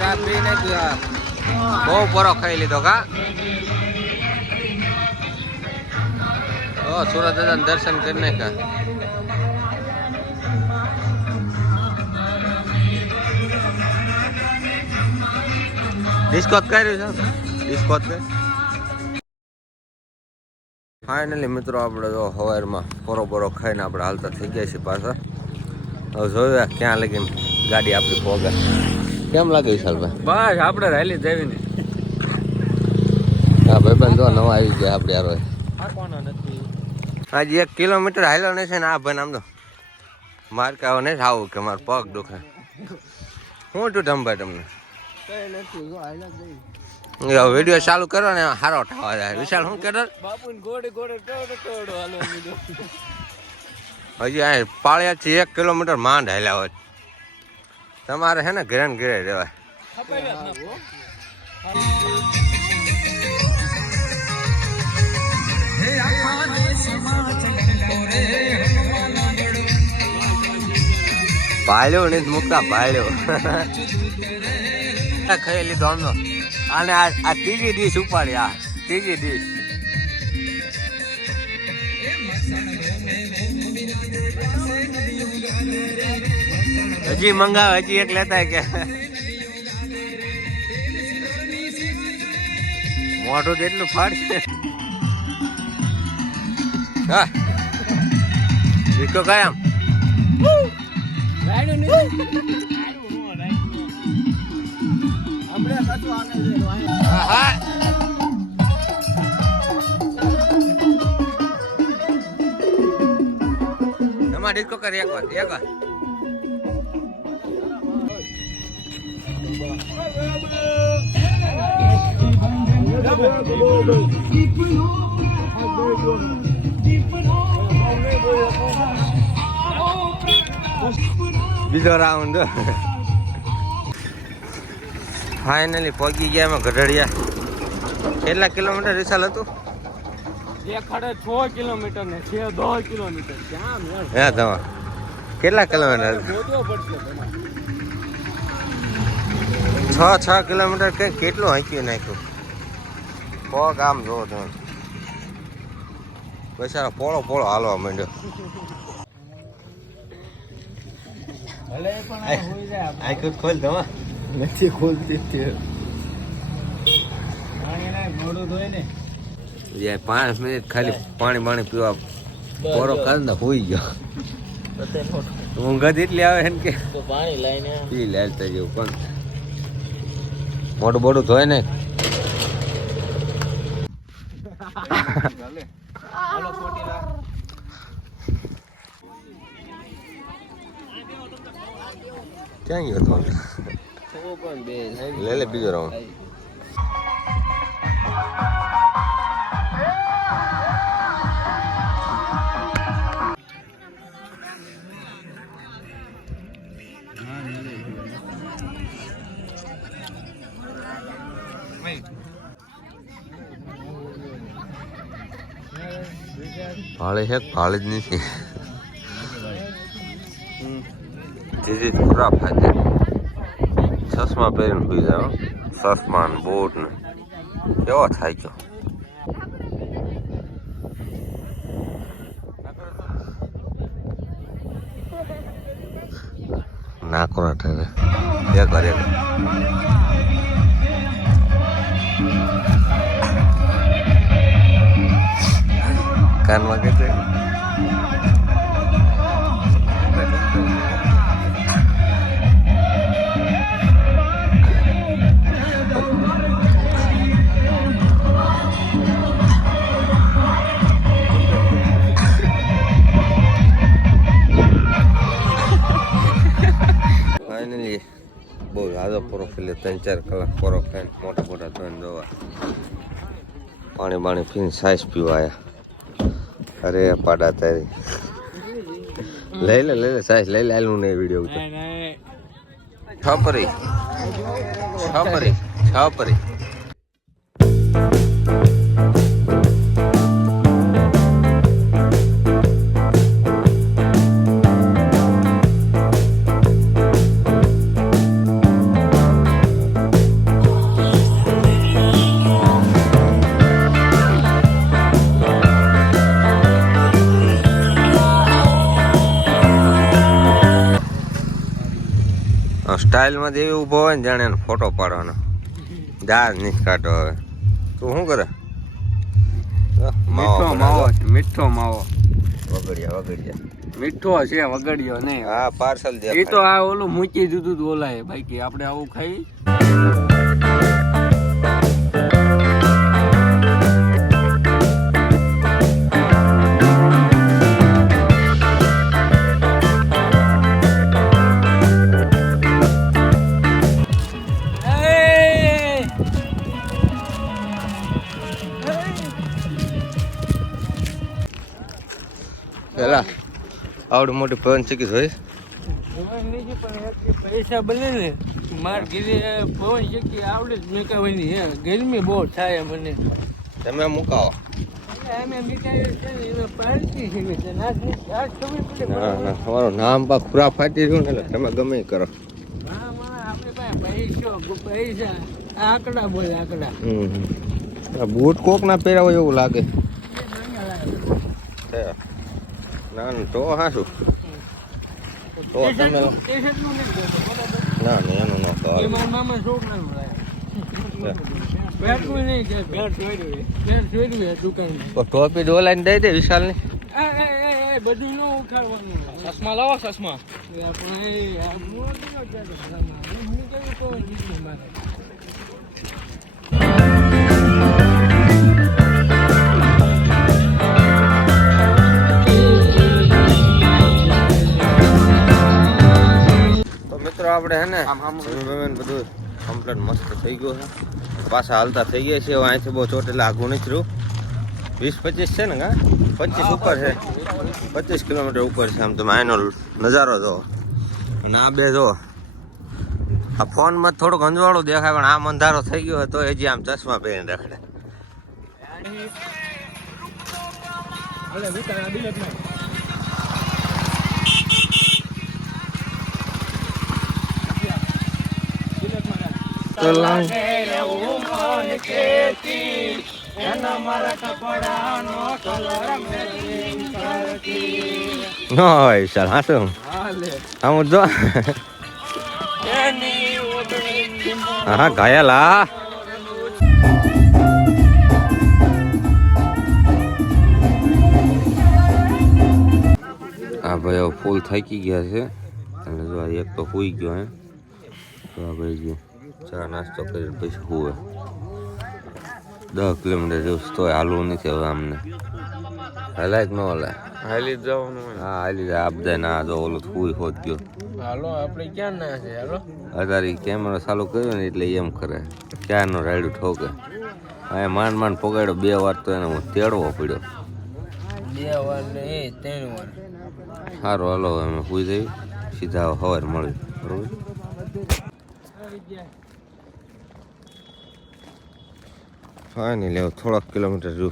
ચા પી નાખ્યું. બહુ પરો ખાઈ લીધો કા. સુરત દાદાને દર્શન કરી નાખ્યા. ડિસ્કોટ કર્યું છે ડિસ્કોટ ને ફાઇનલી મિત્રો આપણે તો સવારમાં બરોબરો ખાઈને આપણે હાલતા થઈ ગયા છીએ પાછા. હવે જોયું ક્યાં લગીને ગાડી આપણી પોગે. કેમ લાગે વિશાલભાઈ? બસ આપણે રાયલી જવી ને. હા ભાઈ જો નવા આવી ગયા આપણે યાર. નથી આજે 1 કિલોમીટર હાલ્યો નહીં છે ને આ ભાઈ આમ તો માર કાવો નહીં આવું કે મારો પગ દુખે. શું તું ધમભાઈ તમને વિડીયો ચાલુ કરો ને હારો ઠાવા જાય. વિશાલ શું કે બાપુ ગોડે ગોડે ટોડો હાલો હજી આ પાળિયાથી 1 કિલોમીટર માંડ હાલ્યા હોય. તમારે છે ને ઘરે ને ઘરે રહેવાય. ભાલ્યો ને મૂકતા ભાલ્યો ખાઈ લીધો આમનો. અને આ ત્રીજી ડીશ ઉપાડી. આ ત્રીજી ડીશ હજી મંગાવે. હજી એક લેતા કે મોઢું તો એટલું ફાડશે. હા વિકો કાયમ તમારે ડિસ્કો કરી એક વાર. બીજો રાઉન્ડ. ફાઇનલી પહોંચી ગયા અમે ગઢડિયા. કેટલા કિલોમીટર વિશાલ હતું? 6 કિલોમીટર ને 10 કિલોમીટર. હે તમે કેટલા કિલોમીટર? 6 કિલોમીટર કઈ કેટલું હાંક્યું નાખ્યું. પગ આમ જોવો તમે. બચારો પોળો પોળો હાલવા માંડ્યો. આખું ખોલ દવા નથી ખોલતી. મોડું ધોય ને 5 મિનિટ ખાલી પાણી પીવા પોરો ખાધો ને હોઈ ગયો. ઊંઘ જ એટલી આવે ને કે પાણી લઈને પી લેતા જેવું. પણ મોઢું બોડું ધોય ને. ક્યાં ગયો તો? લે બીજો રાઉન્ડ. ભાડે છે ભાડે જ નથી. જીજી પૂરા ફાયદે ચશ્મા પહેરીને પી જાવ. ચશ્મા ને બૂટ ને કેવો થાય ગયો. નાકોરા ઠરે એક કાનમાં કે ફાઇનલી બહુ ઝાઝો પોરો ફેલે 3-4 કલાક પોરો ખાઈને મોટા ધોઈને જોવા. પાણી પીને સાઈઝ પીવા આવ્યા. અરે પાડા તારી લઈ લે સાઈઝ લઈ લે. આલું નહીં વિડીયો ઉતર. છપરી સ્ટાઇલમાં જેવી ઊભો હોય ને જાણે એનો ફોટો પાડવાનો દાળ નહીં કાઢો હવે તું શું કરે મીઠો માવો મીઠો માવો વગડિયા મીઠો છે વગડ્યો નહીં હા પાર્સલ દે એ તો આ ઓલું મૂકી દીધું તો ઓલાય બાકી આપણે આવું ખાઈ પેલા આવડી મોટી પવન ચીકી જોઈ પૈસા બને ને માર ઘીરે પવન શકી આવડે જ મેકાવાની હે ગરમી બહુ થાય મને તમે મુકાવો તમારું નામ પા ખુરા ફાટી રહ્યું ને એટલે તમે ગમે ઈ કરો પૈસા આંકડા બોલે આંકડા બૂટ કોક ના પહેર્યા હોય એવું લાગે ના તો હા શું તો તમે ના એનું ન કહો ટોપી ડોલાઈને દઈ દે વિશાલ ની બધું ન ઉખાડવાનું ચશ્મા લાવો ચશ્મા મિત્રો આપણે હે ને બધું કમ્પ્લીટ મસ્ત થઈ ગયું છે પાછા હાલતા થઈ ગયા છે અહીંથી બહુ ચોટેલા આઘું નથી રહ્યું 20-25 છે ને કા 25 ઉપર છે 25 કિલોમીટર ઉપર છે આમ તમે અહીંનો નજારો જો અને આ બે જો આ ફોનમાં થોડુંક અંજવાળું દેખાય પણ આમ અંધારો થઈ ગયો તો હજી આમ ચશ્મા પહેરીને રખડે નો સર હા શું આમ જો હા ઘાયલ હા હા ભાઈ ફૂલ થાકી ગયા છે એટલે જો એક તો સુઈ ગયો હે તો આ ભાઈ ગયો ચા નાસ્તો કરી પછી હુવે 10 કિલોમીટર જેવું તો હાલવું નથી હવે અમને હલાય કે ન હલાય હાલી જવાનું હા હાલી જાય આ બધા ના જો ઓલું હુઈ હોત ગયો હાલો આપણે ક્યાં ના છે હાલો અત્યારે કેમેરા ચાલુ કર્યો ને એટલે એમ કરે ક્યારનો રાયડું ઠોકે અહીંયા માંડ પગાડ્યો 2 વાર તો એને હું તેડવો પડ્યો 2 વાર ને 3 વાર સારું હાલો અમે સુઈ જઈએ સીધા સવારે મળી બરોબર ફાઇનલી લેવું થોડાક કિલોમીટર જો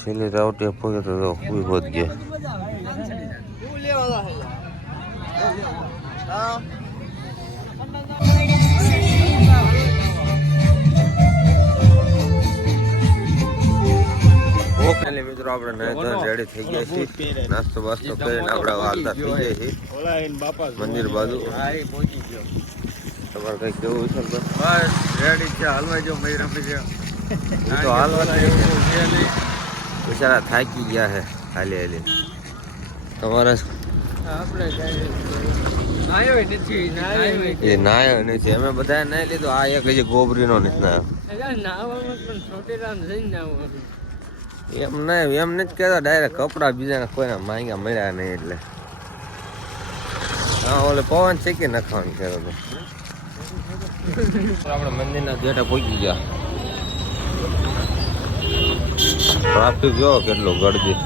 છેલ્લી રાવટે પગે તો સુઈ હોત ગયા મિત્રો આપણે રેડી થઈ ગયા છીએ નાસ્તો બાસ્તો કરીને આપણે હાલતા થઈ ગયા છીએ મંદિર બાજુ તમારે કઈ કેવું છે બસ રેડી છે હાલવા જો મય રમી છે તો હાલવા બિચારા થાકી ગયા છે હાલી હાલી તમારે એ નાયો નથી અમે બધા નાઈ લીધો આ એક હજી ગોબરીનો નથી નાયો એમ નહીં એમ નથી કહેતા ડાયરેક્ટ કપડા બીજાને કોઈના માંગ્યા મળ્યા નહીં એટલે હા ઓલે પવન શેકી નાખવાનું છે આપણે મંદિરના ગેટે પહોંચી ગયા ટ્રાફિક જો કેટલો ગળદી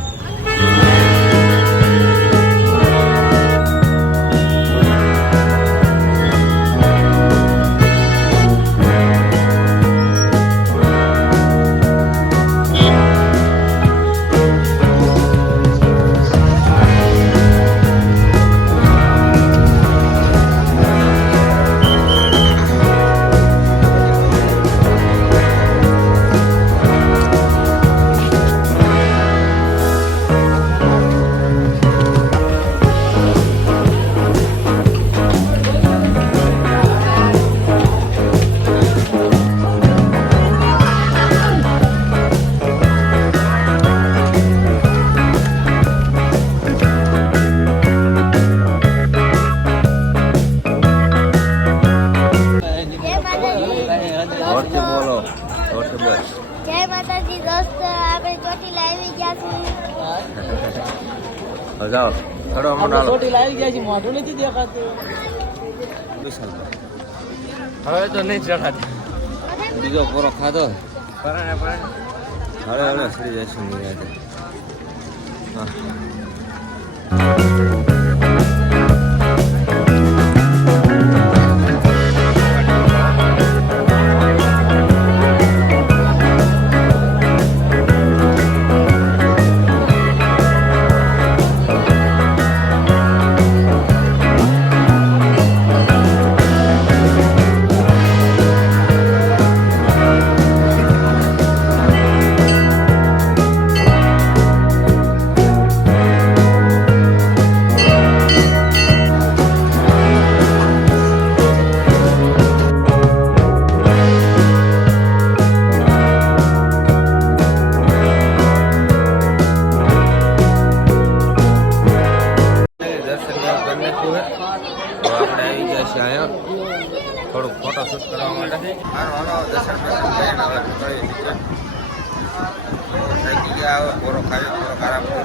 હવે જાઓ ચડવા માંડો હાલો. લાવી ગયા છે મોઢું નથી દેખાતું હવે તો નહીં ચડાતી બીજો પૂરો ખાધો પરાણે હવે હવે સડી જઈશું નિરાતે. હા આપણે આવી ગયા છીએ અહીંયા થોડુંક ફોટોશૂટ કરવા માટે. દર્શન થાકી ગયા હવે પૂરો ખાલી થોડોક આરામ કરી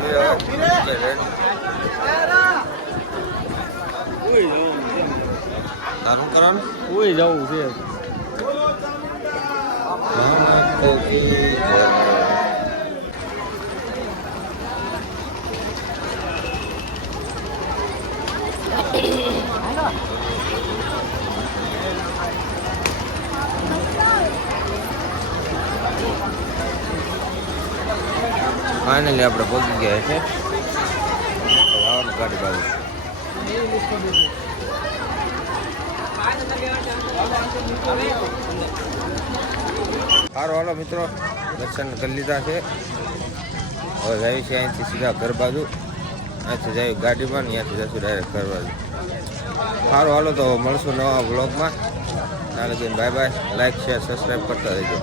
તારું કરવાનું કોઈ જવું છે ફાઇનલી આપણે પહોંચી ગયા છે આવવાનું ગાડી બાજુ. સારું હાલો મિત્રો દર્શન કરી લીધા છે. હવે જાય છે અહીંથી સીધા ઘર બાજુ. અહીંથી જાય ગાડીમાં ને ત્યાંથી જશું ડાયરેક્ટ ઘર બાજુ. સારું હાલો તો મળશું નવા બ્લોગમાં. ના લગીને bye bye. Like share subscribe કરતા રહેજો.